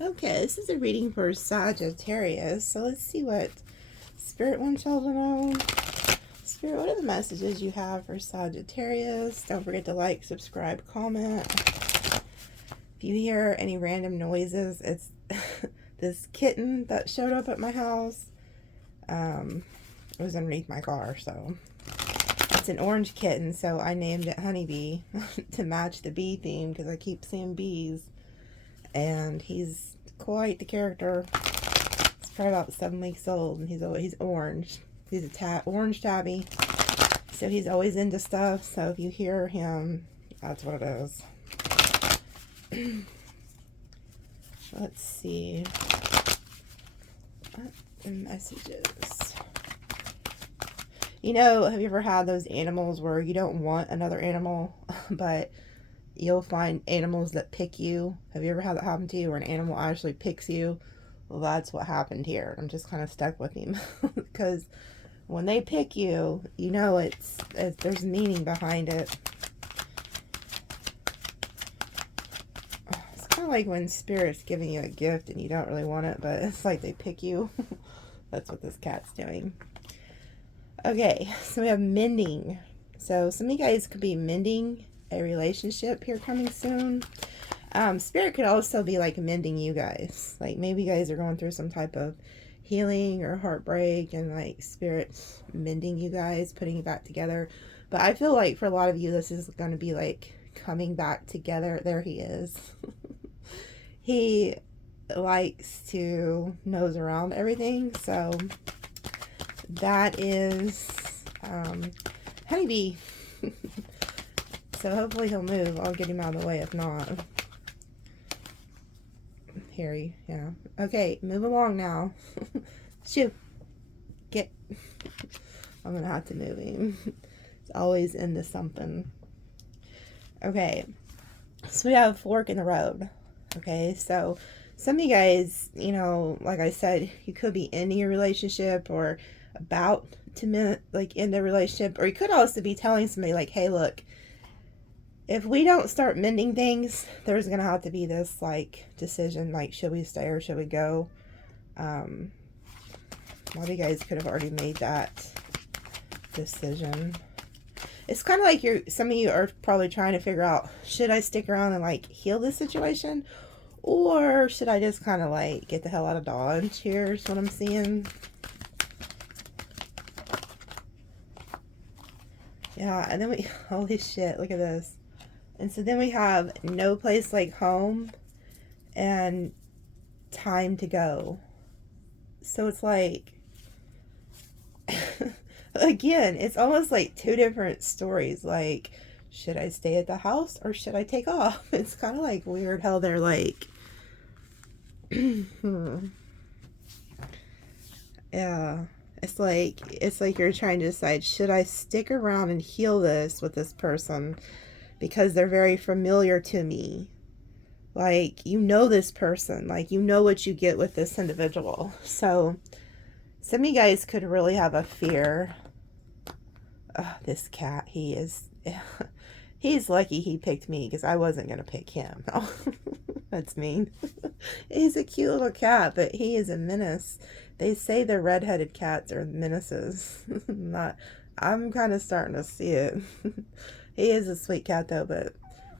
Okay, this is a reading for Sagittarius. So let's see what Spirit wants y'all to know. Spirit, what are the messages you have for Sagittarius? Don't forget to like, subscribe, comment. If you hear any random noises, it's this kitten that showed up at my house. It was underneath my car, so it's an orange kitten, so I named it Honeybee to match the bee theme because I keep seeing bees. And he's quite the character. He's probably about 7 weeks old, and he's orange. He's a orange tabby, so he's always into stuff. So if you hear him, that's what it is. Let's see. The messages. You know, have you ever had those animals where you don't want another animal, but you'll find animals that pick you? Have you ever had that happen to you, where an animal actually picks you? Well, that's what happened here. I'm just kind of stuck with him because when they pick you, you know it's there's meaning behind it. It's kind of like when Spirit's giving you a gift and you don't really want it, but it's like they pick you. That's what this cat's doing. Okay, so we have mending. So some of you guys could be mending a relationship here coming soon. Spirit could also be like mending you guys. Like maybe you guys are going through some type of healing or heartbreak, and like Spirit's mending you guys, putting you back together. But I feel like for a lot of you, this is going to be like coming back together. There he is. He likes to nose around everything, so that is Honeybee. So hopefully he'll move. I'll get him out of the way if not. Harry, yeah. Okay, move along now. Shoo. Get. I'm gonna have to move him. It's always into something. Okay. So we have a fork in the road. Okay, so some of you guys, you know, like I said, you could be ending your relationship or about to like end a relationship, or you could also be telling somebody like, hey, look, if we don't start mending things, there's gonna have to be this like decision, like should we stay or should we go? A lot of you guys could have already made that decision. It's kind of like some of you are probably trying to figure out, should I stick around and like heal this situation, or should I just kind of like get the hell out of Dodge? Here's what I'm seeing. Yeah, and then we, holy shit, look at this. And so then we have no place like home and time to go. So it's like, again, it's almost like two different stories. Like, should I stay at the house or should I take off? It's kind of like weird how they're like, yeah. It's like you're trying to decide, should I stick around and heal this with this person because they're very familiar to me? Like, you know this person, like you know what you get with this individual. So some of you guys could really have a fear. This cat, he's lucky he picked me because I wasn't going to pick him. Oh, that's mean. He's a cute little cat, but he is a menace. They say the redheaded cats are menaces. I'm kind of starting to see it. He is a sweet cat though, but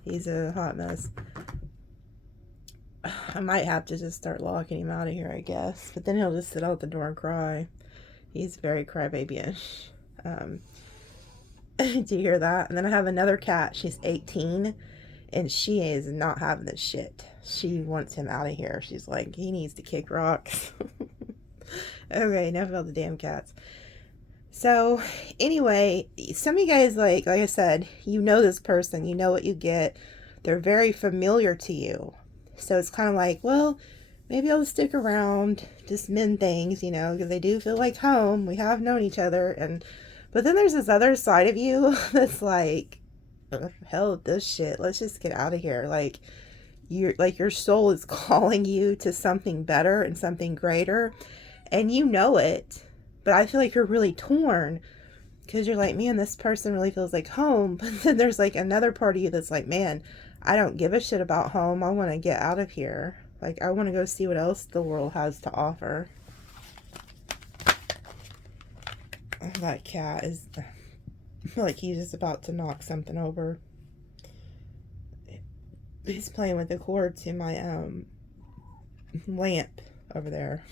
he's a hot mess. I might have to just start locking him out of here, I guess. But then he'll just sit out the door and cry. He's very crybaby-ish. Do you hear that? And then I have another cat. She's 18, and she is not having this shit. She wants him out of here. She's like, he needs to kick rocks. Okay, enough about the damn cats. So, anyway, some of you guys, like I said, you know this person. You know what you get. They're very familiar to you. So it's kind of like, well, maybe I'll stick around, just mend things, you know, because they do feel like home. We have known each other, but then there's this other side of you that's like, hell with this shit. Let's just get out of here. Like your soul is calling you to something better and something greater, and you know it. But I feel like you're really torn because you're like, man, this person really feels like home. But then there's like another part of you that's like, man, I don't give a shit about home. I want to get out of here. Like, I want to go see what else the world has to offer. That cat is, I feel like he's just about to knock something over. He's playing with the cord to my lamp over there.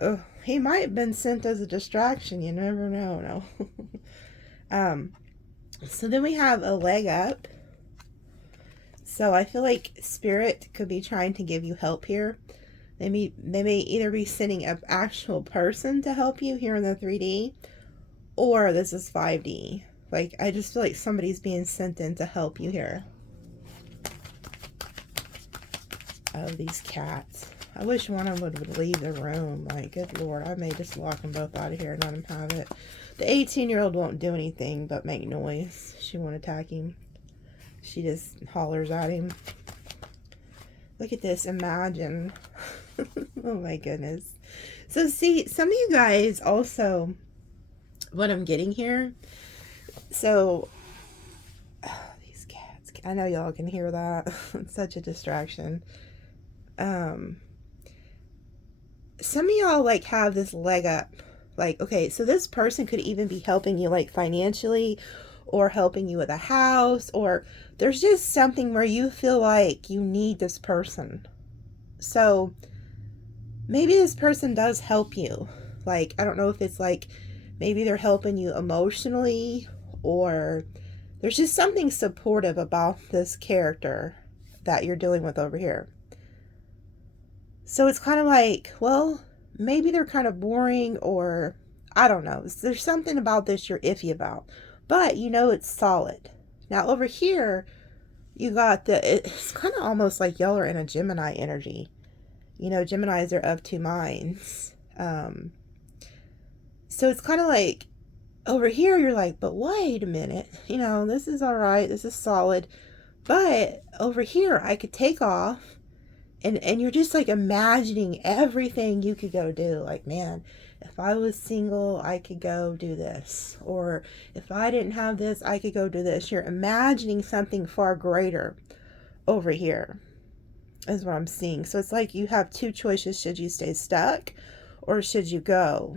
Oh, he might have been sent as a distraction. You never know. No. So then we have a leg up. So I feel like Spirit could be trying to give you help here. They may either be sending an actual person to help you here in the 3D, or this is 5D. Like, I just feel like somebody's being sent in to help you here. Oh, these cats. I wish one of them would leave the room. Like, good Lord, I may just lock them both out of here and let them have it. The 18-year-old won't do anything but make noise. She won't attack him. She just hollers at him. Look at this. Imagine. Oh my goodness. So see, some of you guys also, what I'm getting here. So, these cats. I know y'all can hear that. It's such a distraction. Some of y'all like have this leg up. Like, okay, so this person could even be helping you like financially, or helping you with a house, or there's just something where you feel like you need this person. So maybe this person does help you. Like, I don't know if it's like, maybe they're helping you emotionally, or there's just something supportive about this character that you're dealing with over here. So it's kind of like, well, maybe they're kind of boring, or I don't know. There's something about this you're iffy about, but you know it's solid. Now over here, you got it's kind of almost like y'all are in a Gemini energy. You know, Geminis are of two minds. So it's kind of like over here, you're like, but wait a minute. You know, this is all right. This is solid. But over here, I could take off. And you're just like imagining everything you could go do. Like, man, if I was single, I could go do this. Or if I didn't have this, I could go do this. You're imagining something far greater over here is what I'm seeing. So it's like you have two choices. Should you stay stuck or should you go?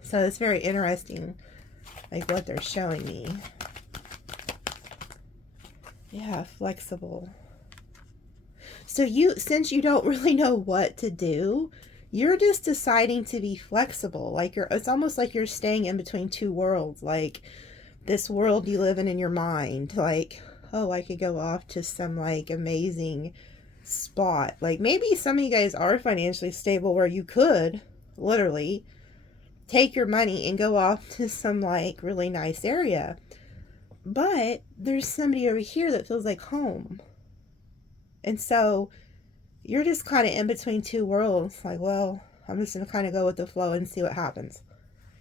So it's very interesting, like what they're showing me. Yeah, flexible. So since you don't really know what to do, you're just deciding to be flexible. Like it's almost like you're staying in between two worlds. Like this world you live in your mind. Like, oh, I could go off to some like amazing spot. Like maybe some of you guys are financially stable where you could literally take your money and go off to some like really nice area. But there's somebody over here that feels like home. And so you're just kind of in between two worlds. Like, well, I'm just going to kind of go with the flow and see what happens.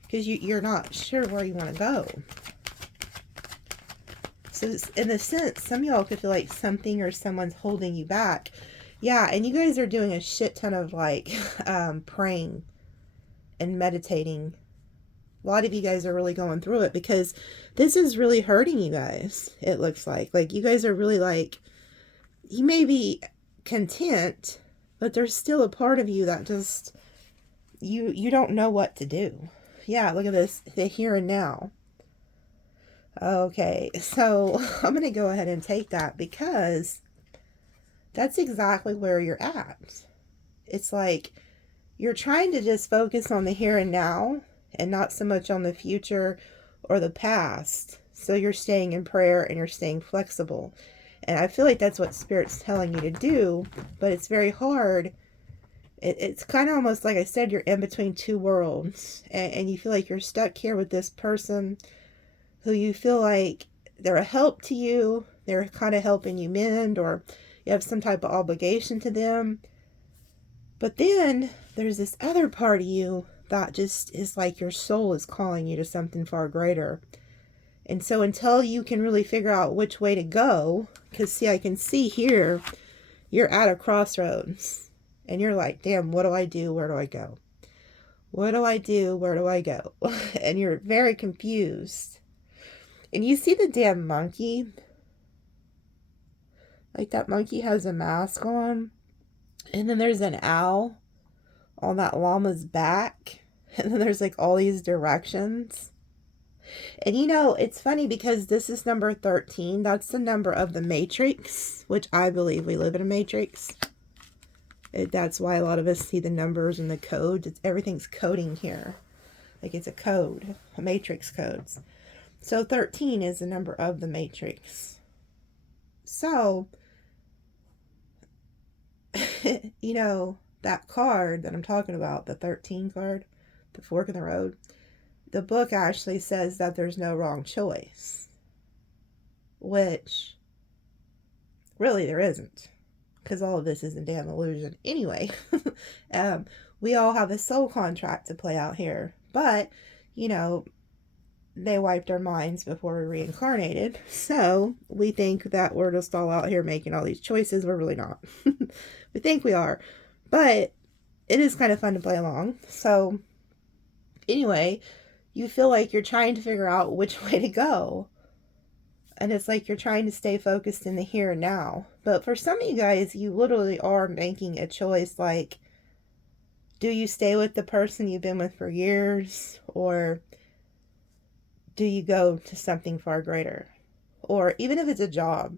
Because you're not sure where you want to go. So in a sense, some of y'all could feel like something or someone's holding you back. Yeah, and you guys are doing a shit ton of like praying and meditating. A lot of you guys are really going through it because this is really hurting you guys. It looks like you guys are really like, you may be content, but there's still a part of you that just, you don't know what to do. Yeah, look at this, the here and now. Okay, so I'm going to go ahead and take that because that's exactly where you're at. It's like you're trying to just focus on the here and now and not so much on the future or the past. So you're staying in prayer and you're staying flexible. And I feel like that's what Spirit's telling you to do, but it's very hard. It's kind of almost like I said, you're in between two worlds, and you feel like you're stuck here with this person who you feel like they're a help to you. They're kind of helping you mend, or you have some type of obligation to them. But then there's this other part of you that just is like your soul is calling you to something far greater. And so until you can really figure out which way to go, because see, I can see here, you're at a crossroads. And you're like, damn, what do I do? Where do I go? What do I do? Where do I go? And you're very confused. And you see the damn monkey? Like that monkey has a mask on. And then there's an owl on that llama's back. And then there's like all these directions. And you know, it's funny because this is number 13. That's the number of the matrix, which I believe we live in a matrix. That's why a lot of us see the numbers and the codes. Everything's coding here. Like it's a code, a matrix codes. So 13 is the number of the matrix. So, you know, that card that I'm talking about, the 13 card, the fork in the road, the book actually says that there's no wrong choice. Which, really there isn't. Because all of this is a damn illusion. Anyway, we all have a soul contract to play out here. But, you know, they wiped our minds before we reincarnated. So we think that we're just all out here making all these choices. We're really not. We think we are. But it is kind of fun to play along. So anyway, you feel like you're trying to figure out which way to go. And it's like you're trying to stay focused in the here and now. But for some of you guys, you literally are making a choice. Like, do you stay with the person you've been with for years? Or do you go to something far greater? Or even if it's a job.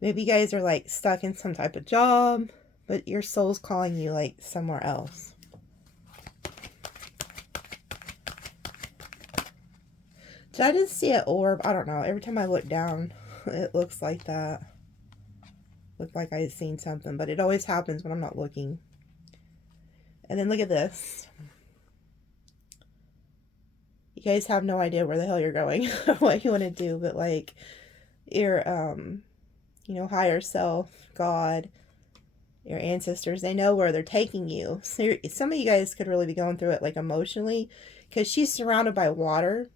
Maybe you guys are like stuck in some type of job, but your soul's calling you like somewhere else. Did I just see an orb? I don't know. Every time I look down, it looks like that. Looked like I had seen something, but it always happens when I'm not looking. And then look at this. You guys have no idea where the hell you're going or what you want to do, but like your, you know, higher self, God, your ancestors, they know where they're taking you. So some of you guys could really be going through it like emotionally because she's surrounded by water.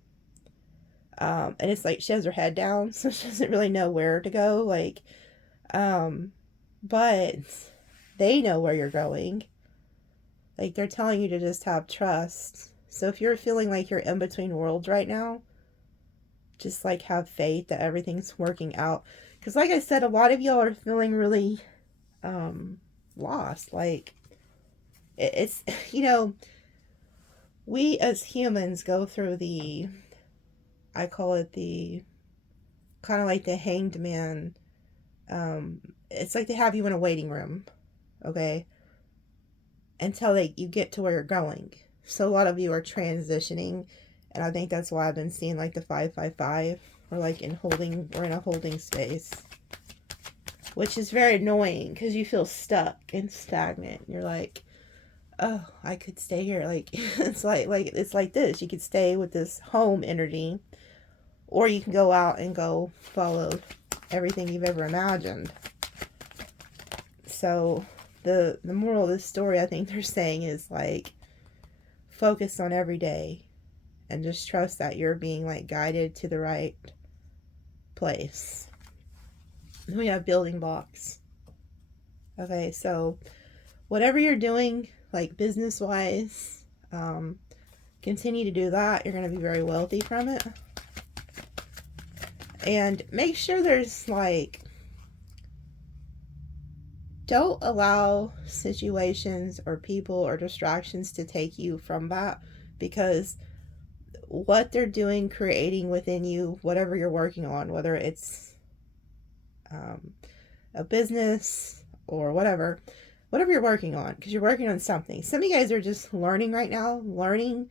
And it's like she has her head down, so she doesn't really know where to go. Like, but they know where you're going. Like, they're telling you to just have trust. So if you're feeling like you're in between worlds right now, just like have faith that everything's working out. Because like I said, a lot of y'all are feeling really lost. Like, it's, you know, we as humans go through the, I call it the, kind of like the hanged man. It's like they have you in a waiting room, okay? Until you get to where you're going. So a lot of you are transitioning, and I think that's why I've been seeing like the 555, or like we're in a holding space. Which is very annoying, because you feel stuck and stagnant. You're like, oh, I could stay here. Like, it's like this. You could stay with this home energy, or you can go out and go follow everything you've ever imagined. So the moral of this story, I think they're saying, is like, focus on every day and just trust that you're being like guided to the right place. Then we have building blocks. Okay, so whatever you're doing, like business wise, continue to do that. You're going to be very wealthy from it. And make sure there's like, don't allow situations or people or distractions to take you from that, because what they're doing, creating within you, whatever you're working on, whether it's a business or whatever you're working on, because you're working on something. Some of you guys are just learning right now, learning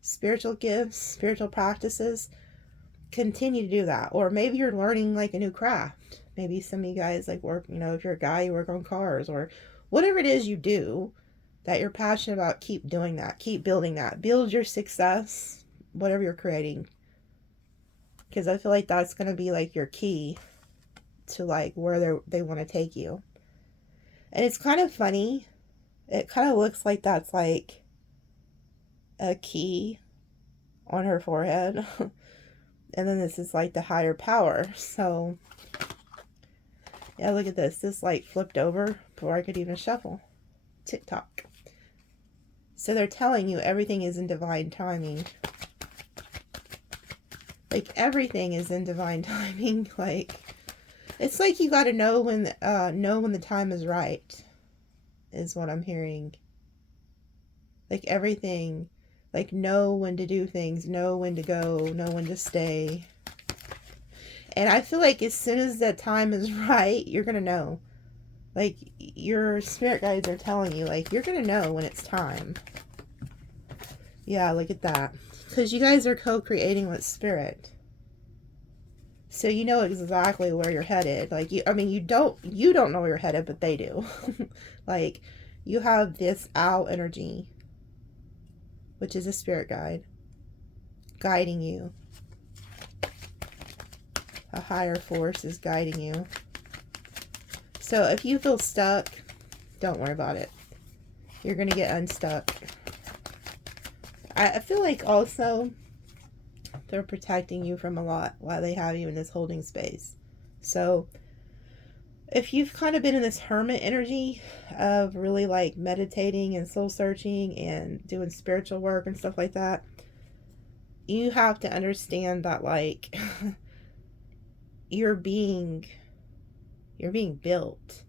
spiritual gifts, spiritual practices. Continue to do that. Or maybe you're learning like a new craft. Maybe some of you guys like work, you know, if you're a guy, you work on cars, or whatever it is you do that you're passionate about. Keep doing that. Keep building that. Build your success, whatever you're creating. Because I feel like that's going to be like your key to like where they want to take you. And it's kind of funny. It kind of looks like that's like a key on her forehead. And then this is like the higher power. So yeah, look at this. This like flipped over before I could even shuffle. TikTok. So they're telling you everything is in divine timing. Like everything is in divine timing. Like It's like you got to know when the time is right, is what I'm hearing. Like everything, like know when to do things, know when to go, know when to stay. And I feel like as soon as that time is right, you're going to know. Like your spirit guides are telling you, like you're going to know when it's time. Yeah, look at that. Because you guys are co-creating with spirit. So you know exactly where you're headed. Like you don't know where you're headed, but they do. Like you have this owl energy, which is a spirit guide, guiding you. A higher force is guiding you. So if you feel stuck, don't worry about it. You're going to get unstuck. I feel like also they're protecting you from a lot while they have you in this holding space. So if you've kind of been in this hermit energy of really like meditating and soul searching and doing spiritual work and stuff like that, you have to understand that like you're being built.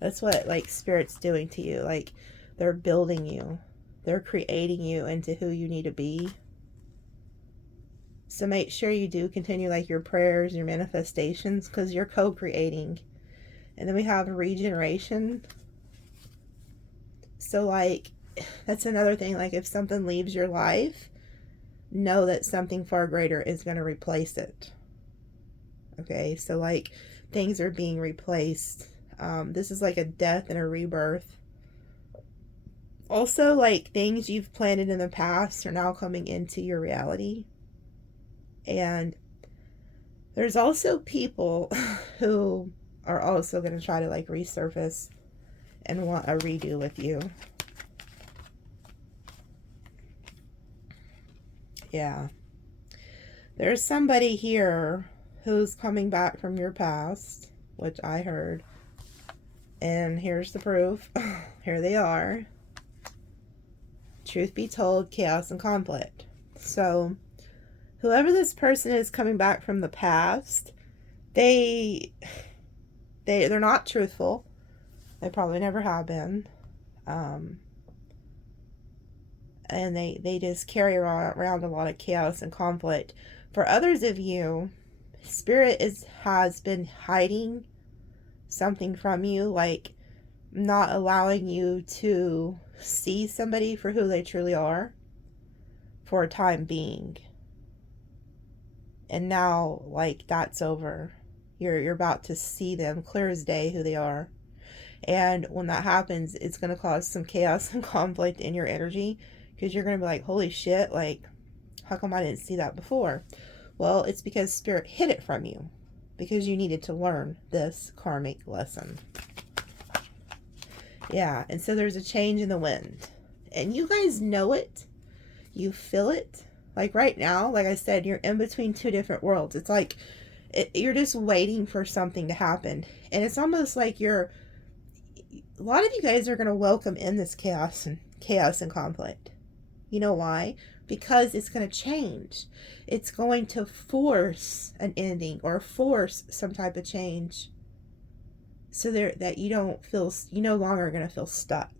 That's what like spirit's doing to you. Like they're building you. They're creating you into who you need to be. So make sure you do continue like your prayers, your manifestations, because you're co-creating. And then we have regeneration. So like that's another thing. Like if something leaves your life, know that something far greater is going to replace it. Okay, so like things are being replaced. This is like a death and a rebirth. Also, like things you've planted in the past are now coming into your reality. And there's also people who are also going to try to like resurface and want a redo with you. Yeah. There's somebody here who's coming back from your past, which I heard. And here's the proof. Here they are. Truth be told, chaos and conflict. So whoever this person is coming back from the past, they're not truthful. They probably never have been. And they just carry around a lot of chaos and conflict. For others of you, spirit has been hiding something from you, like not allowing you to see somebody for who they truly are for a time being. And now, like, that's over. You're about to see them clear as day who they are. And when that happens, it's going to cause some chaos and conflict in your energy, because you're going to be like, holy shit, like, how come I didn't see that before? Well, it's because spirit hid it from you, because you needed to learn this karmic lesson. Yeah, and so there's a change in the wind. And you guys know it. You feel it. Like right now, like I said, you're in between two different worlds. It's like you're just waiting for something to happen. And it's almost like a lot of you guys are going to welcome in this chaos and conflict. You know why? Because it's going to change. It's going to force an ending or force some type of change. So that you no longer are going to feel stuck.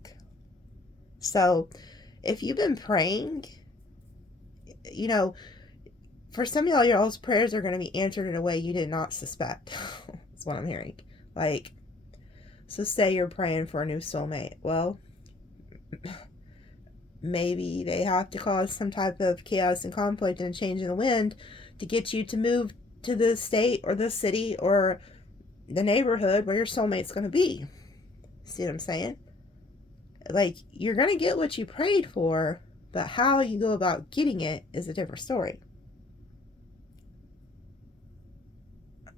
So if you've been praying, you know, for some of y'all's prayers are going to be answered in a way you did not suspect. That's what I'm hearing. Like, so say you're praying for a new soulmate. Well, maybe they have to cause some type of chaos and conflict and a change in the wind to get you to move to the state or the city or the neighborhood where your soulmate's going to be. See what I'm saying? Like, you're going to get what you prayed for, but how you go about getting it is a different story.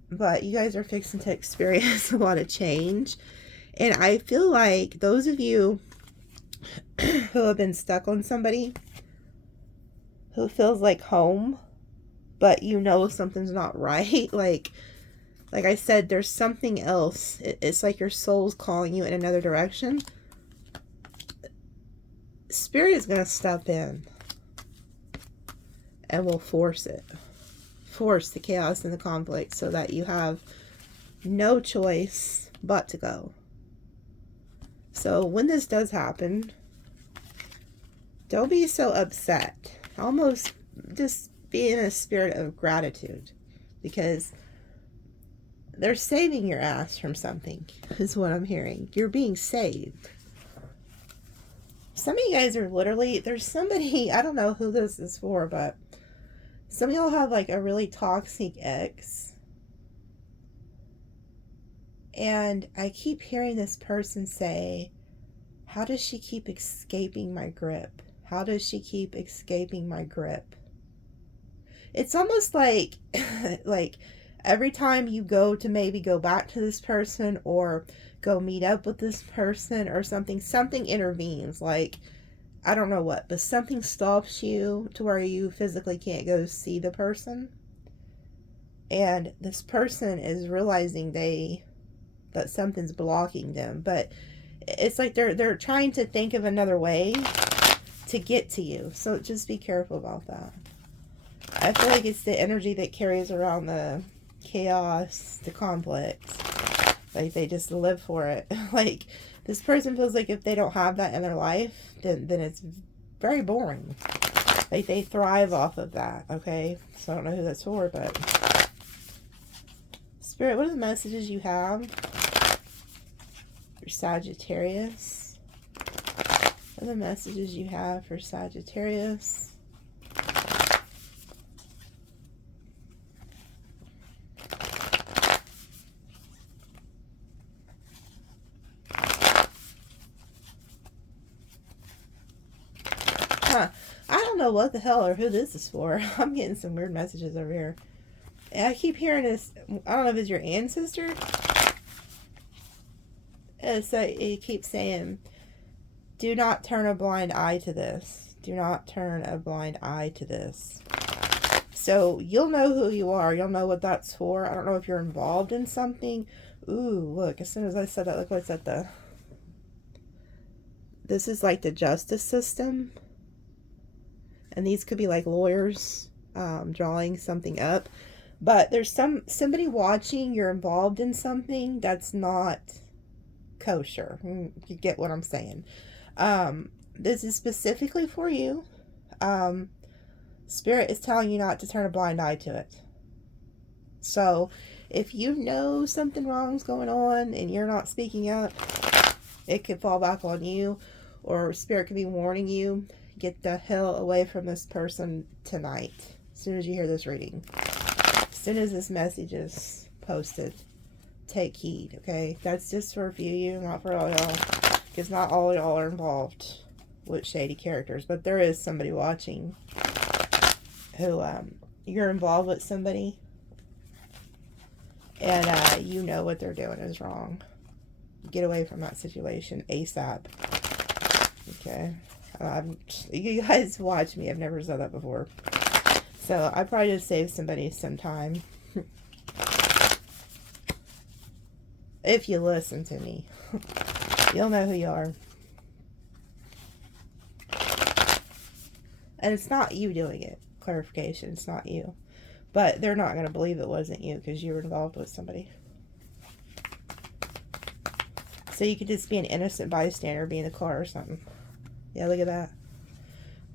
But you guys are fixing to experience a lot of change. And I feel like those of you who have been stuck on somebody who feels like home, but you know something's not right, like I said, there's something else. It's like your soul's calling you in another direction. Spirit is going to step in and will force it. Force the chaos and the conflict so that you have no choice but to go. So when this does happen, don't be so upset. Almost just be in a spirit of gratitude, because they're saving your ass from something, is what I'm hearing. You're being saved. Some of you guys are literally, there's somebody, I don't know who this is for, but some of y'all have like a really toxic ex. And I keep hearing this person say, how does she keep escaping my grip? How does she keep escaping my grip? It's almost like, like every time you go to maybe go back to this person or go meet up with this person or something intervenes. Like, I don't know what, but something stops you to where you physically can't go see the person. And this person is realizing that something's blocking them, but it's like they're trying to think of another way to get to you. So just be careful about that. I feel like it's the energy that carries around the chaos, the conflicts. Like they just live for it. Like this person feels like if they don't have that in their life, then it's very boring. Like they thrive off of that. Okay, so I don't know who that's for, but Spirit, what are the messages you have for Sagittarius? What are the messages you have for Sagittarius? I don't know what the hell or who this is for. I'm getting some weird messages over here. And I keep hearing this. I don't know if it's your ancestor. So it keeps saying, do not turn a blind eye to this. Do not turn a blind eye to this. So you'll know who you are. You'll know what that's for. I don't know if you're involved in something. Ooh, look, as soon as I said that, look what's at the... This is like the justice system. And these could be like lawyers drawing something up. But there's somebody watching, you're involved in something that's not kosher. You get what I'm saying. This is specifically for you. Spirit is telling you not to turn a blind eye to it. So if you know something wrong's going on and you're not speaking up, it could fall back on you, or Spirit could be warning you, get the hell away from this person tonight. As soon as you hear this reading. As soon as this message is posted, take heed, okay? That's just for a few of you, not for all y'all. Because not all y'all are involved with shady characters. But there is somebody watching who, you're involved with somebody. And you know what they're doing is wrong. Get away from that situation ASAP. Okay? You guys watch me. I've never said that before. So I probably just saved somebody some time. If you listen to me. You'll know who you are. And it's not you doing it. Clarification, it's not you. But they're not going to believe it wasn't you because you were involved with somebody. So you could just be an innocent bystander, be in the car or something. Yeah, look at that.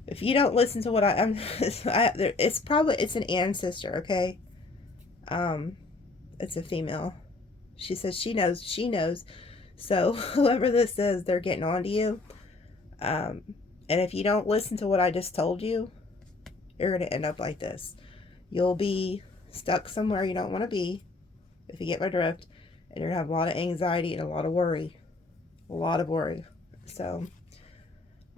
If you don't listen to what it's an ancestor, okay? It's a female. She says she knows. So whoever this is, they're getting on to you. And if you don't listen to what I just told you, you're going to end up like this. You'll be stuck somewhere you don't want to be, if you get my drift. And you're going to have a lot of anxiety and a lot of worry. A lot of worry. So...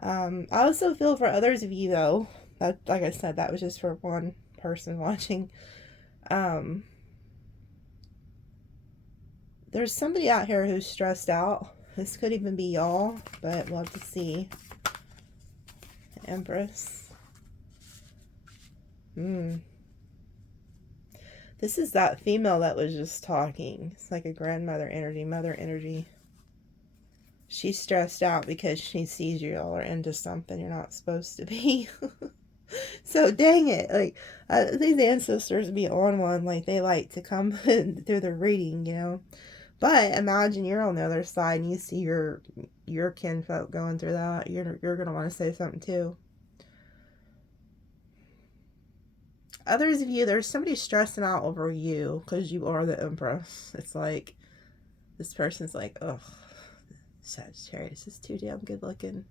I also feel for others of you, though. That, like I said, that was just for one person watching. There's somebody out here who's stressed out. This could even be y'all, but we'll have to see. Empress. This is that female that was just talking. It's like a grandmother energy, mother energy. She's stressed out because she sees you all are into something you're not supposed to be. So dang it, like these ancestors be on one, like they like to come through the reading, you know. But imagine you're on the other side and you see your kinfolk going through that. You're gonna want to say something too. Others of you, there's somebody stressing out over you because you are the Empress. It's like this person's like, ugh, Sagittarius is too damn good looking.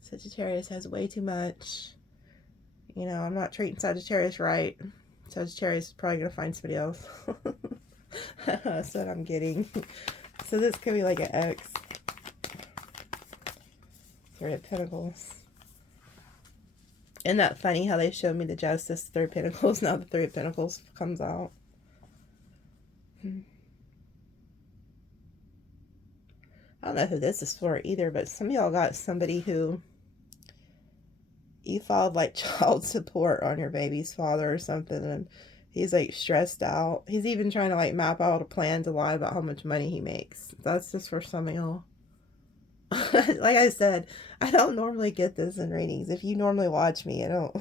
Sagittarius has way too much. You know, I'm not treating Sagittarius right. Sagittarius is probably gonna find somebody else. That's what I'm getting. So this could be like an X. Three of Pentacles. Isn't that funny how they showed me the Justice, Three of Pentacles, now the Three of Pentacles comes out? I don't know who this is for either, but some of y'all got somebody who you filed like child support on your baby's father or something, and he's like stressed out. He's even trying to like map out a plan to lie about how much money he makes. That's just for some of y'all. Like I said, I don't normally get this in readings. If you normally watch me, I don't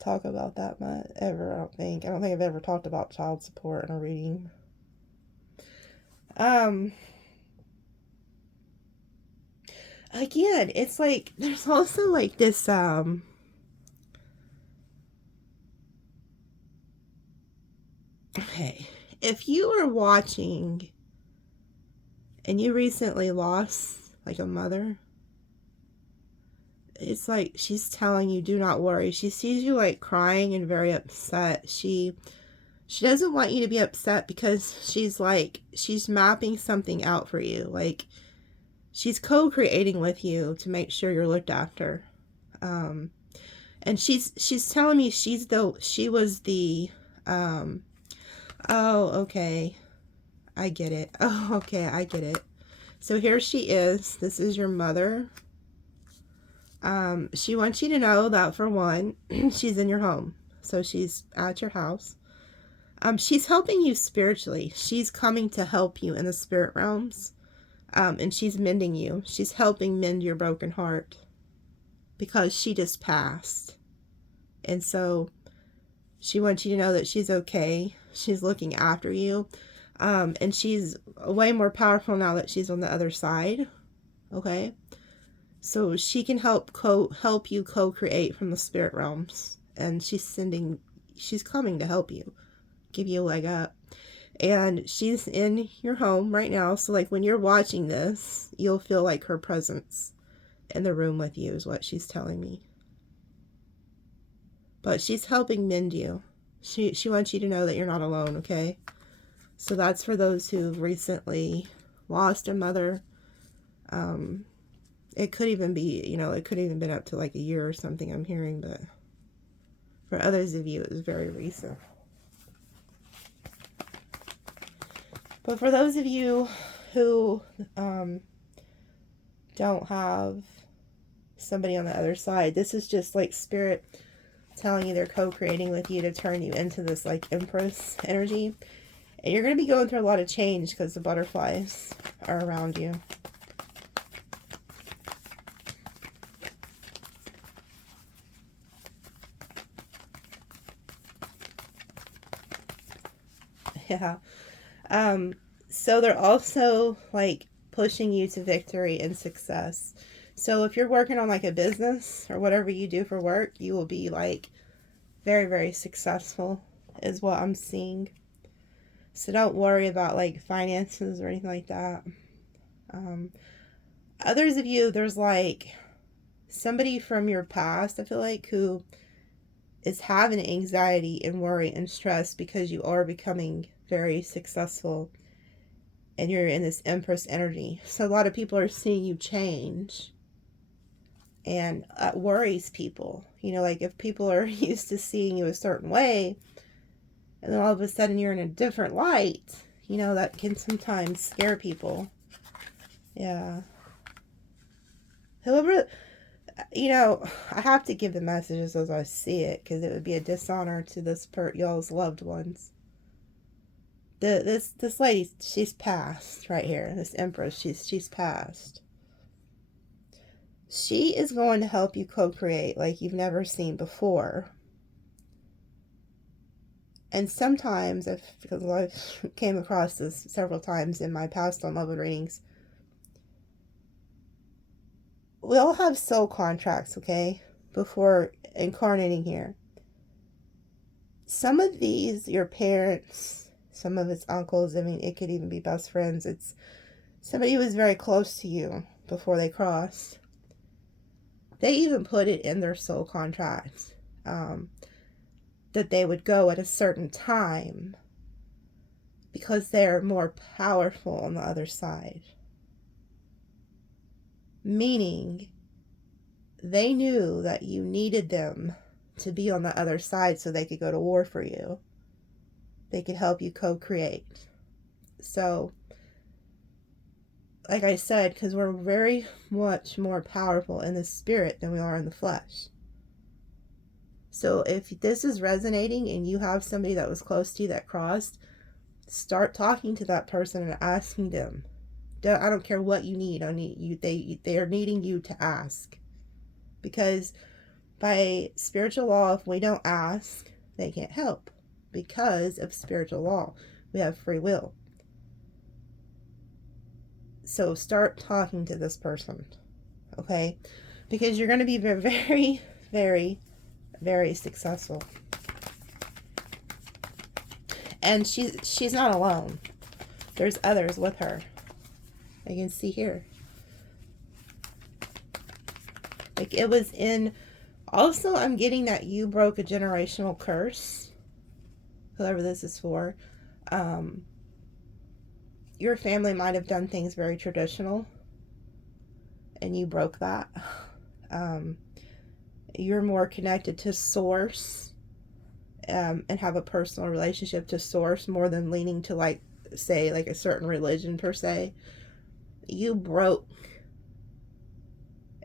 talk about that much ever. I don't think I've ever talked about child support in a reading. Again, it's like there's also like this okay, if you are watching and you recently lost like a mother, it's like she's telling you do not worry. She sees you like crying and very upset. She doesn't want you to be upset because she's mapping something out for you. Like she's co-creating with you to make sure you're looked after. And she's telling me she was the oh, okay. I get it. Oh, okay, I get it. So here she is. This is your mother. She wants you to know that for one, she's in your home. So she's at your house. She's helping you spiritually. She's coming to help you in the spirit realms. And she's mending you. She's helping mend your broken heart because she just passed. And so she wants you to know that she's okay. She's looking after you. And she's way more powerful now that she's on the other side. Okay? So she can help you co-create from the spirit realms. And she's coming to help you. Give you a leg up. And she's in your home right now. So like when you're watching this, you'll feel like her presence in the room with you is what she's telling me. But she's helping mend you. She wants you to know that you're not alone, okay? So that's for those who've recently lost a mother. It could even be, it could even been up to like a year or something, I'm hearing, but for others of you, it was very recent. But for those of you who don't have somebody on the other side, this is just like spirit telling you they're co-creating with you to turn you into this like Empress energy. And you're going to be going through a lot of change because the butterflies are around you. Yeah. So they're also like pushing you to victory and success. So if you're working on like a business or whatever you do for work, you will be like very, very successful is what I'm seeing. So don't worry about like finances or anything like that. Others of you, there's like somebody from your past, I feel like, who is having anxiety and worry and stress because you are becoming very successful and you're in this Empress energy. So a lot of people are seeing you change, and that worries people. Like if people are used to seeing you a certain way and then all of a sudden you're in a different light, that can sometimes scare people. Yeah. However, I have to give the messages as I see it because it would be a dishonor to y'all's loved ones. This lady, she's passed right here. This Empress, she's passed. She is going to help you co-create like you've never seen before. And sometimes, because I've came across this several times in my past on love readings, we all have soul contracts, okay, before incarnating here. Some of these, your parents, some of it's uncles, I mean, it could even be best friends. It's somebody who was very close to you before they crossed. They even put it in their soul contracts that they would go at a certain time because they're more powerful on the other side. Meaning, they knew that you needed them to be on the other side so they could go to war for you. They could help you co-create. So, like I said, because we're very much more powerful in the spirit than we are in the flesh. So if this is resonating and you have somebody that was close to you that crossed, start talking to that person and asking them. I don't care what you need. They are needing you to ask. Because by spiritual law, if we don't ask, they can't help. Because of spiritual law, we have free will. So start talking to this person, okay? Because you're going to be very, very, very successful. And she's not alone. There's others with her. You can see here. Like it was in... Also, I'm getting that you broke a generational curse. Whoever this is for. Your family might have done things very traditional. And you broke that. You're more connected to source. And have a personal relationship to source more than leaning to like, say, like a certain religion per se. You broke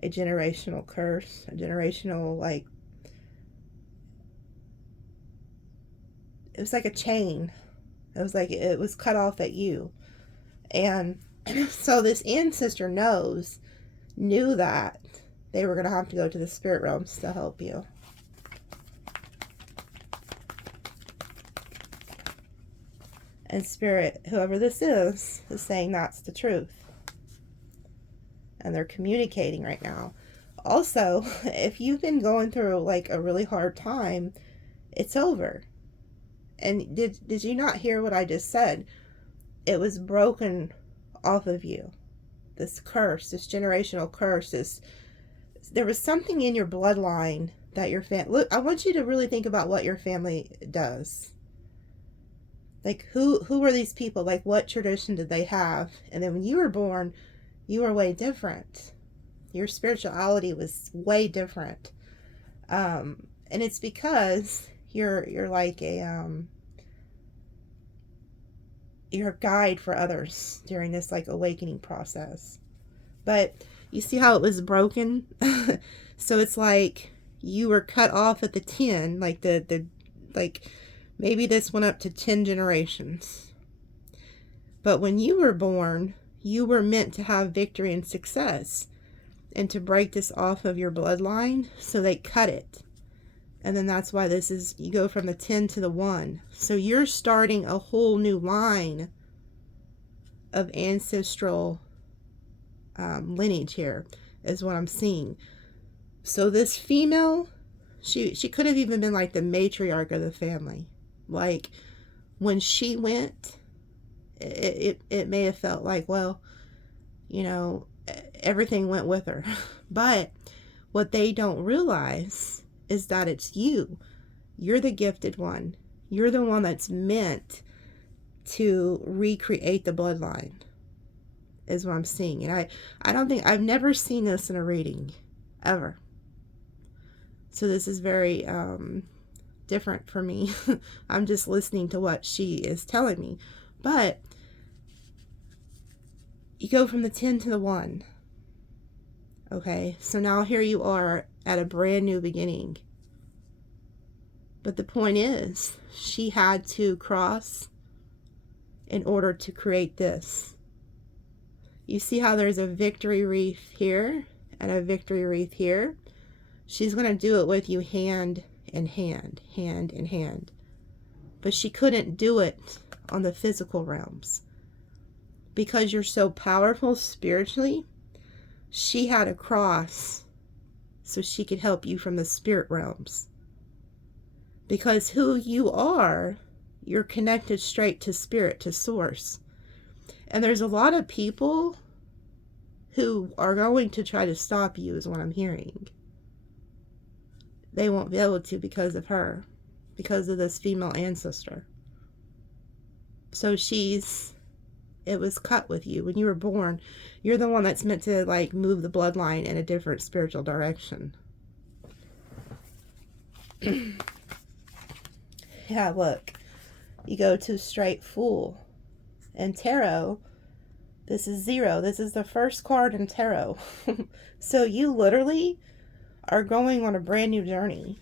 a generational curse, a generational, like, it was like a chain. It was like, it was cut off at you. And so this ancestor knew that they were going to have to go to the spirit realms to help you. And spirit, whoever this is saying that's the truth. And they're communicating right now. Also, if you've been going through like a really hard time, it's over. And did you not hear what I just said? It was broken off of you. This curse, this generational curse, there was something in your bloodline that your family... Look, I want you to really think about what your family does. Like, who were these people? Like, what tradition did they have? And then when you were born, you were way different. Your spirituality was way different. And it's because you're like you're a guide for others during this like awakening process. But you see how it was broken? So it's like you were cut off at the 10, like the like maybe this went up to 10 generations. But when you were born, you were meant to have victory and success and to break this off of your bloodline. So they cut it. And then that's why this is, you go from the 10 to the 1. So you're starting a whole new line of ancestral lineage here, is what I'm seeing. So this female, she could have even been like the matriarch of the family. Like when she went, it may have felt like, well, you know, everything went with her. But what they don't realize is that it's you. You're the gifted one. You're the one that's meant to recreate the bloodline, is what I'm seeing. And I don't think, I've never seen this in a reading, ever. So this is very different for me. I'm just listening to what she is telling me. But you go from the 10 to the 1. Okay, so now here you are at a brand new beginning. But the point is, she had to cross in order to create this. You see how there's a victory wreath here and a victory wreath here. She's going to do it with you hand in hand, hand in hand. But she couldn't do it on the physical realms. Because you're so powerful spiritually, she had a cross so she could help you from the spirit realms. Because who you are, you're connected straight to spirit, to source. And there's a lot of people who are going to try to stop you, is what I'm hearing. They won't be able to because of her, because of this female ancestor. So it was cut with you when you were born. You're the one that's meant to like move the bloodline in a different spiritual direction. Yeah, look, you go to straight Fool. And tarot, this is 0. This is the first card in tarot. So you literally are going on a brand new journey.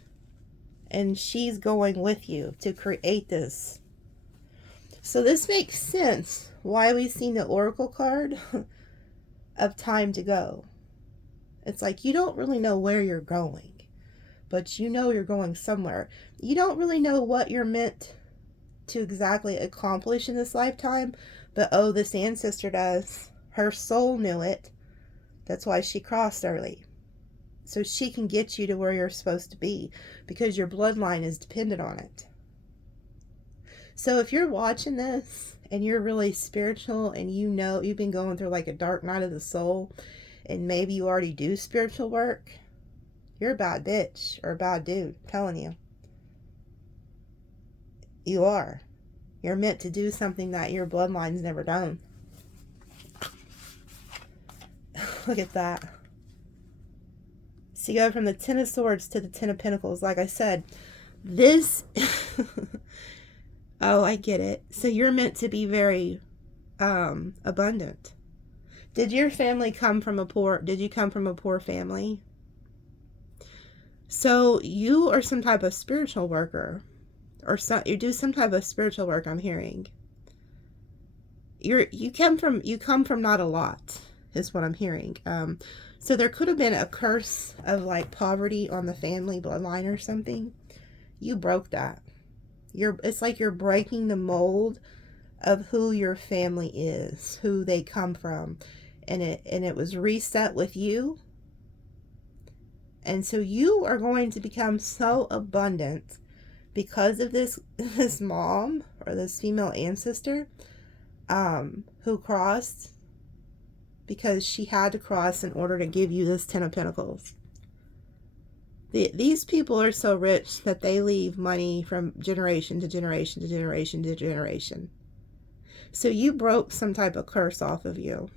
And she's going with you to create this. So this makes sense why we've seen the Oracle card of time to go. It's like you don't really know where you're going, but you know you're going somewhere. You don't really know what you're meant to exactly accomplish in this lifetime, but oh, this ancestor does. Her soul knew it. That's why she crossed early. So she can get you to where you're supposed to be, because your bloodline is dependent on it. So if you're watching this and you're really spiritual and you know you've been going through like a dark night of the soul, and maybe you already do spiritual work, you're a bad bitch or a bad dude, I'm telling you. You are. You're meant to do something that your bloodline's never done. Look at that. So you go from the Ten of Swords to the Ten of Pentacles. Like I said, this... Oh, I get it. So you're meant to be very abundant. Did your family come from did you come from a poor family? So you are some type of spiritual worker. Or you do some type of spiritual work, I'm hearing. You come from not a lot, is what I'm hearing. So there could have been a curse of like poverty on the family bloodline or something. You broke that. It's like you're breaking the mold of who your family is, who they come from, and it was reset with you. And so you are going to become so abundant because of this mom or this female ancestor who crossed, because she had to cross in order to give you this Ten of Pentacles. These people are so rich that they leave money from generation to generation to generation to generation. So you broke some type of curse off of you.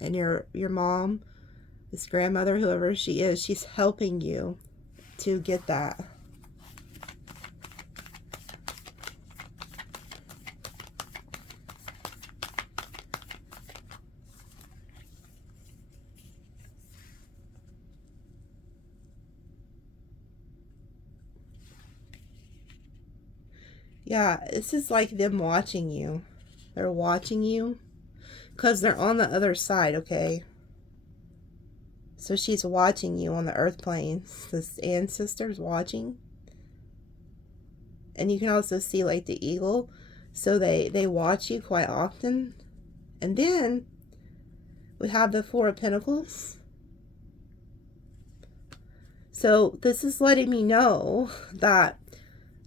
And your mom, this grandmother, whoever she is, she's helping you to get that. Yeah, this is like them watching you. They're watching you because they're on the other side, okay? So she's watching you on the earth planes. This ancestor's watching. And you can also see like the eagle. So they watch you quite often. And then we have the Four of Pentacles. So this is letting me know that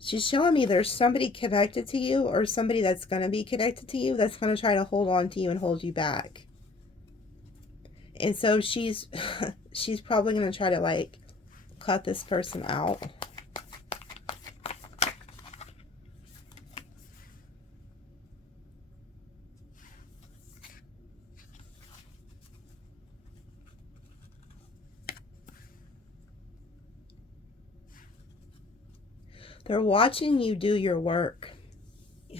she's showing me there's somebody connected to you, or somebody that's going to be connected to you, that's going to try to hold on to you and hold you back. And so she's probably going to try to like cut this person out. They're watching you do your work.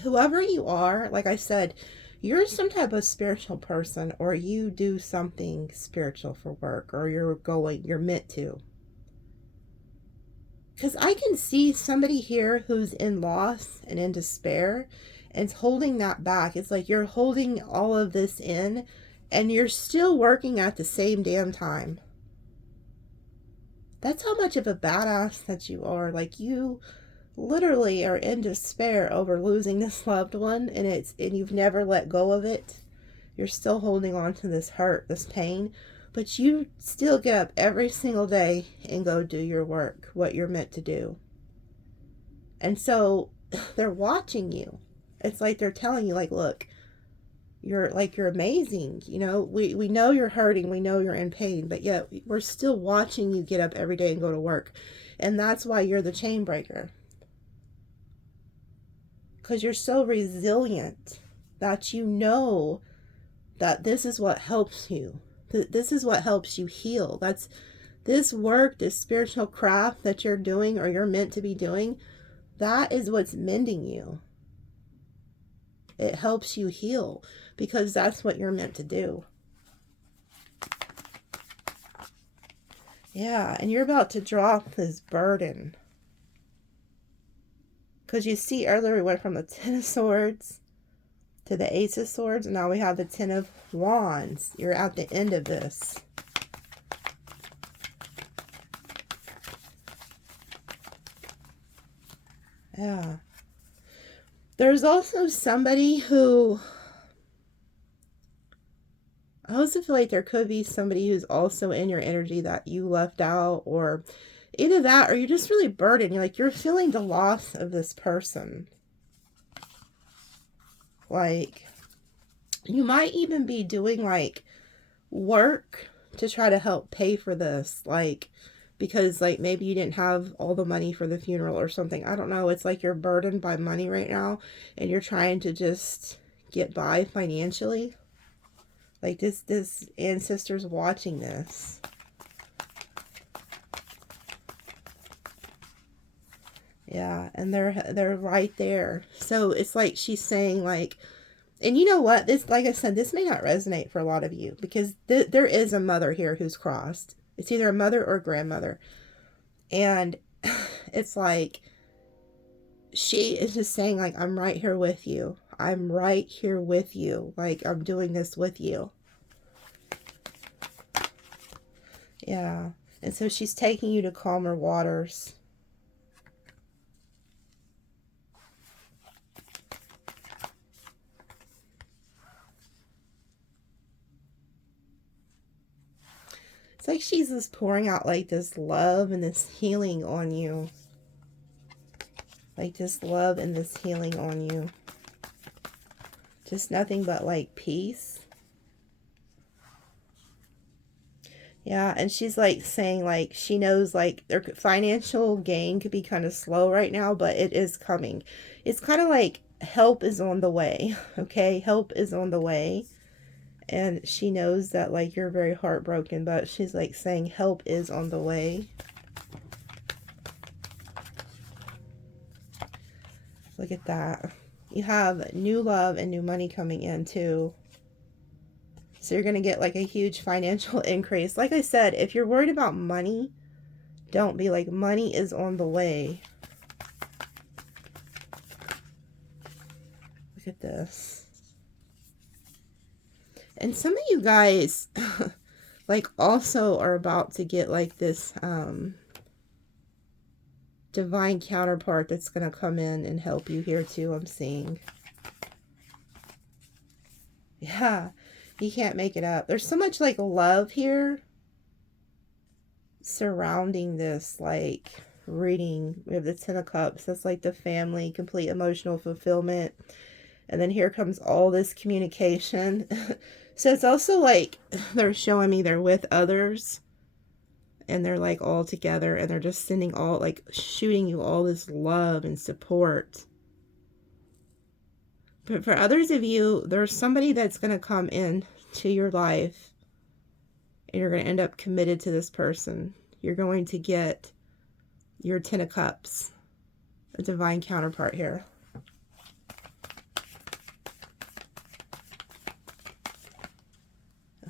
Whoever you are, like I said, you're some type of spiritual person, or you do something spiritual for work, or you're meant to. Because I can see somebody here who's in loss and in despair and it's holding that back. It's like you're holding all of this in and you're still working at the same damn time. That's how much of a badass that you are. Like, you literally are in despair over losing this loved one, and you've never let go of it. You're still holding on to this hurt, this pain, but you still get up every single day and go do your work, what you're meant to do. And so they're watching you. It's like they're telling you, like, look, you're amazing. You know, we know you're hurting. We know you're in pain, but yet we're still watching you get up every day and go to work. And that's why you're the chain breaker. Because you're so resilient that you know that this is what helps you. This is what helps you heal. That's this work, this spiritual craft that you're doing or you're meant to be doing. That is what's mending you. It helps you heal because that's what you're meant to do. Yeah, and you're about to drop this burden. Because you see, earlier we went from the Ten of Swords to the Ace of Swords, and now we have the Ten of Wands. You're at the end of this. Yeah. There's also somebody who, I also feel like there could be somebody who's also in your energy that you left out, or either that or you're just really burdened. You're like, you're feeling the loss of this person. Like, you might even be doing like work to try to help pay for this. Like, because like maybe you didn't have all the money for the funeral or something. I don't know. It's like you're burdened by money right now and you're trying to just get by financially. Like this ancestor's watching this. Yeah, and they're right there. So it's like she's saying like, and you know what? This, like I said, this may not resonate for a lot of you because there is a mother here who's crossed. It's either a mother or a grandmother. And it's like, she is just saying like, I'm right here with you. I'm right here with you. Like, I'm doing this with you. Yeah. And so she's taking you to calmer waters. It's like she's just pouring out like this love and this healing on you. Like this love and this healing on you. Just nothing but like peace. Yeah, and she's like saying like she knows like their financial gain could be kind of slow right now, but it is coming. It's kind of like help is on the way, okay? Help is on the way. And she knows that like you're very heartbroken, but she's like saying help is on the way. Look at that. You have new love and new money coming in too. So you're going to get like a huge financial increase. Like I said, if you're worried about money, don't be. Like, money is on the way. Look at this. And some of you guys like also are about to get like this divine counterpart that's going to come in and help you here too, I'm seeing. Yeah, you can't make it up. There's so much like love here surrounding this like reading. We have the Ten of Cups. That's like the family, complete emotional fulfillment. And then here comes all this communication. So it's also like they're showing me they're with others and they're like all together and they're just sending all, like shooting you all this love and support. But for others of you, there's somebody that's going to come in to your life and you're going to end up committed to this person. You're going to get your Ten of Cups, a divine counterpart here.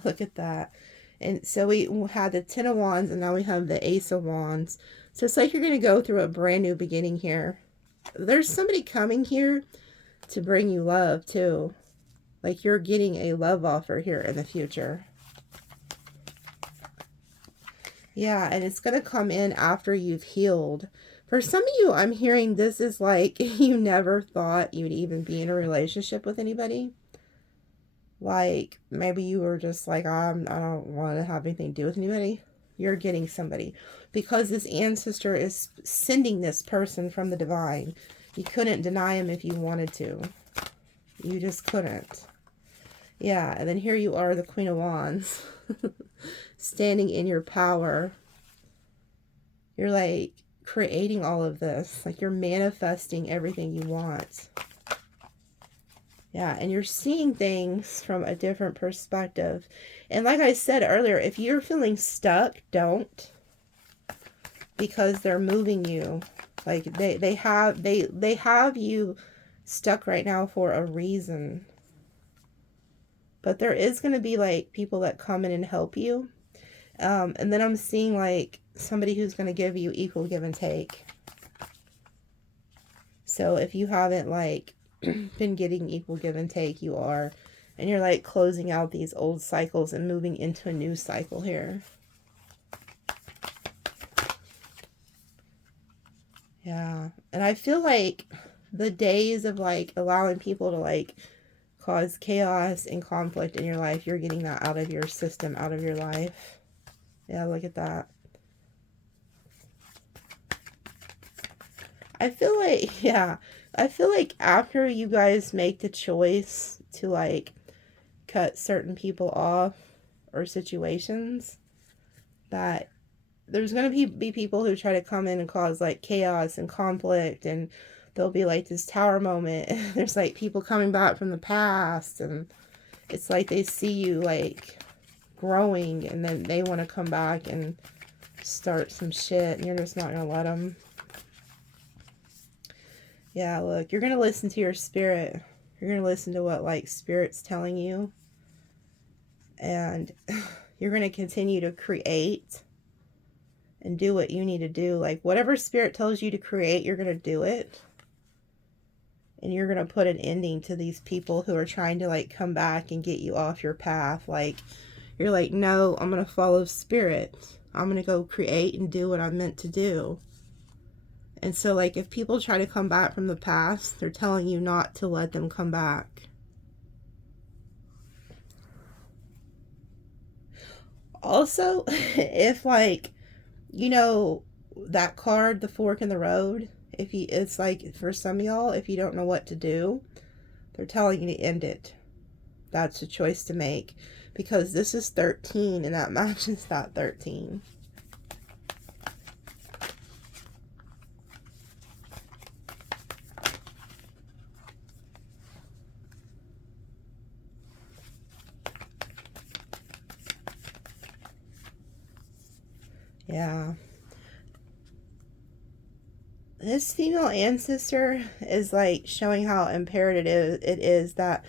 Look at that. And so we had the Ten of Wands and now we have the Ace of Wands. So it's like you're going to go through a brand new beginning here. There's somebody coming here to bring you love too. Like you're getting a love offer here in the future. Yeah, and it's going to come in after you've healed. For some of you, I'm hearing this is like you never thought you'd even be in a relationship with anybody. Like maybe you were just like, I don't want to have anything to do with anybody. You're getting somebody because this ancestor is sending this person from the divine. You couldn't deny him if you wanted to. You just couldn't. Yeah, and then here you are, the Queen of Wands. Standing in your power. You're like creating all of this. Like you're manifesting everything you want. Yeah, and you're seeing things from a different perspective. And like I said earlier, if you're feeling stuck, don't. Because they're moving you. Like they have you stuck right now for a reason. But there is going to be like people that come in and help you. And then I'm seeing like somebody who's going to give you equal give and take. So if you haven't like been getting equal give and take, you are. And you're like closing out these old cycles and moving into a new cycle here. Yeah. And I feel like the days of like allowing people to like cause chaos and conflict in your life, you're getting that out of your system, out of your life. Yeah, look at that. I feel like, yeah, I feel like after you guys make the choice to like cut certain people off or situations, that there's going to be people who try to come in and cause like chaos and conflict, and there'll be like this tower moment. There's like people coming back from the past, and it's like they see you like growing, and then they want to come back and start some shit, and you're just not going to let them. Yeah, look, you're going to listen to your spirit. You're going to listen to what like spirit's telling you, and you're going to continue to create and do what you need to do. Like whatever spirit tells you to create, you're going to do it. And you're going to put an ending to these people who are trying to like come back and get you off your path. Like you're like, no, I'm going to follow spirit. I'm going to go create and do what I'm meant to do. And so like if people try to come back from the past, they're telling you not to let them come back. Also, if like, you know, that card, the fork in the road, if you, it's like for some of y'all, if you don't know what to do, they're telling you to end it. That's a choice to make, because this is 13 and that matches that 13. Yeah. This female ancestor is like showing how imperative it is that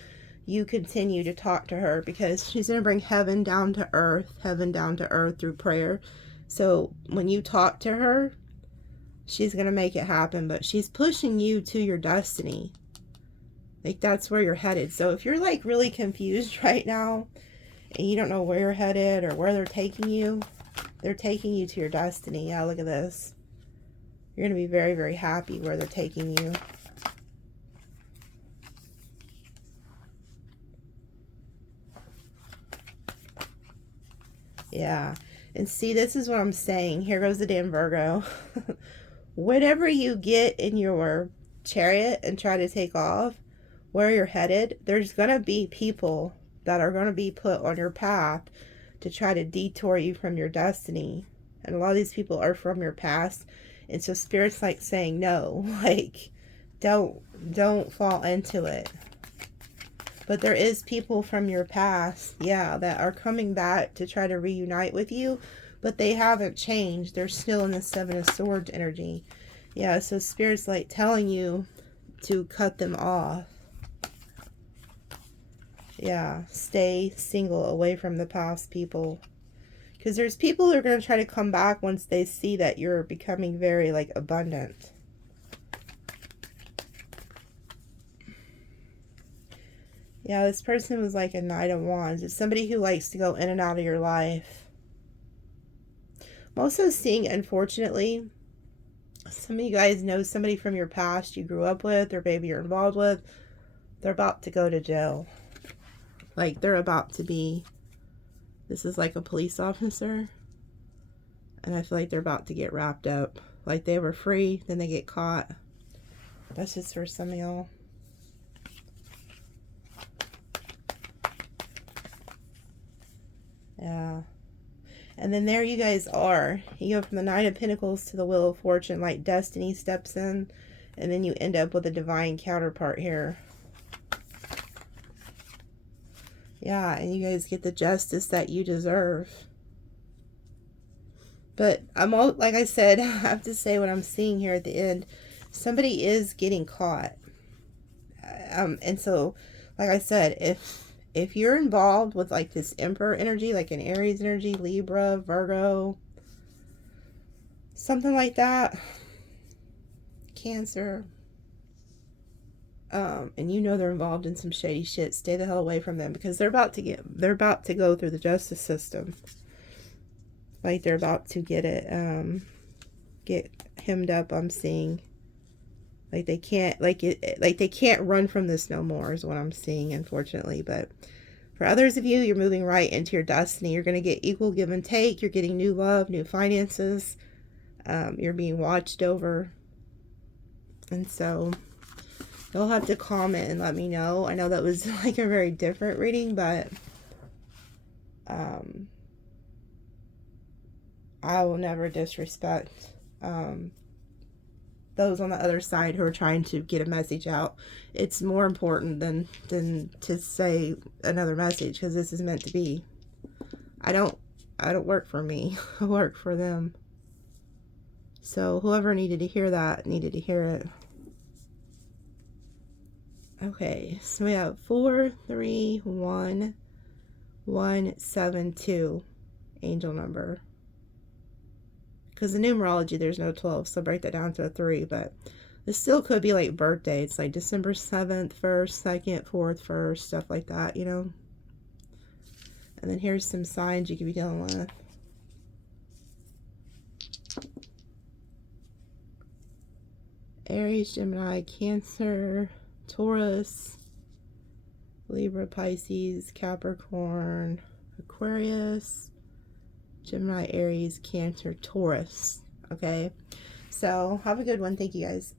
you continue to talk to her, because she's going to bring heaven down to earth through prayer. So when you talk to her, she's going to make it happen, but she's pushing you to your destiny. Like that's where you're headed. So if you're like really confused right now and you don't know where you're headed or where they're taking you to your destiny. Yeah, look at this. You're going to be very, very happy where they're taking you. Yeah. And see, this is what I'm saying. Here goes the damn Virgo. Whenever you get in your chariot and try to take off where you're headed, there's going to be people that are going to be put on your path to try to detour you from your destiny. And a lot of these people are from your past. And so spirit's like saying, no, like, don't fall into it. But there is people from your past, yeah, that are coming back to try to reunite with you, but they haven't changed. They're still in the Seven of Swords energy. Yeah, so spirit's like telling you to cut them off. Yeah, stay single, away from the past people. Because there's people who are going to try to come back once they see that you're becoming very, like, abundant. Yeah, this person was like a Knight of Wands. It's somebody who likes to go in and out of your life. I'm also seeing, unfortunately, some of you guys know somebody from your past you grew up with or maybe you're involved with. They're about to go to jail. Like, they're about to be, this is like a police officer. And I feel like they're about to get wrapped up. Like, they were free, then they get caught. That's just for some of y'all. Yeah. And then there you guys are. You go from the Nine of Pentacles to the Wheel of Fortune, like destiny steps in. And then you end up with a divine counterpart here. Yeah, and you guys get the justice that you deserve. But I'm all, like I said, I have to say what I'm seeing here at the end. Somebody is getting caught. And so, like I said, if you're involved with like this Emperor energy, like an Aries energy, Libra, Virgo, something like that, Cancer, and you know they're involved in some shady shit, stay the hell away from them, because they're about to go through the justice system. Like, they're about to get it, get hemmed up, I'm seeing. Like, they can't, like they can't run from this no more is what I'm seeing, unfortunately. But for others of you, you're moving right into your destiny. You're going to get equal give and take. You're getting new love, new finances. You're being watched over. And so you'll have to comment and let me know. I know that was like a very different reading, but I will never disrespect those on the other side who are trying to get a message out. It's more important than to say another message, because this is meant to be. I don't work for me. I work for them. So whoever needed to hear that needed to hear it. Okay, so we have 4, 3, 1, 1, 7, 2 angel number. Because in numerology there's no 12, so break that down to a 3, but this still could be like birthdays, like December 7th, 1st, 2nd, 4th, 1st, stuff like that, you know. And then here's some signs you could be dealing with. Aries, Gemini, Cancer, Taurus, Libra, Pisces, Capricorn, Aquarius, Gemini, Aries, Cancer, Taurus. Okay, so have a good one. Thank you guys.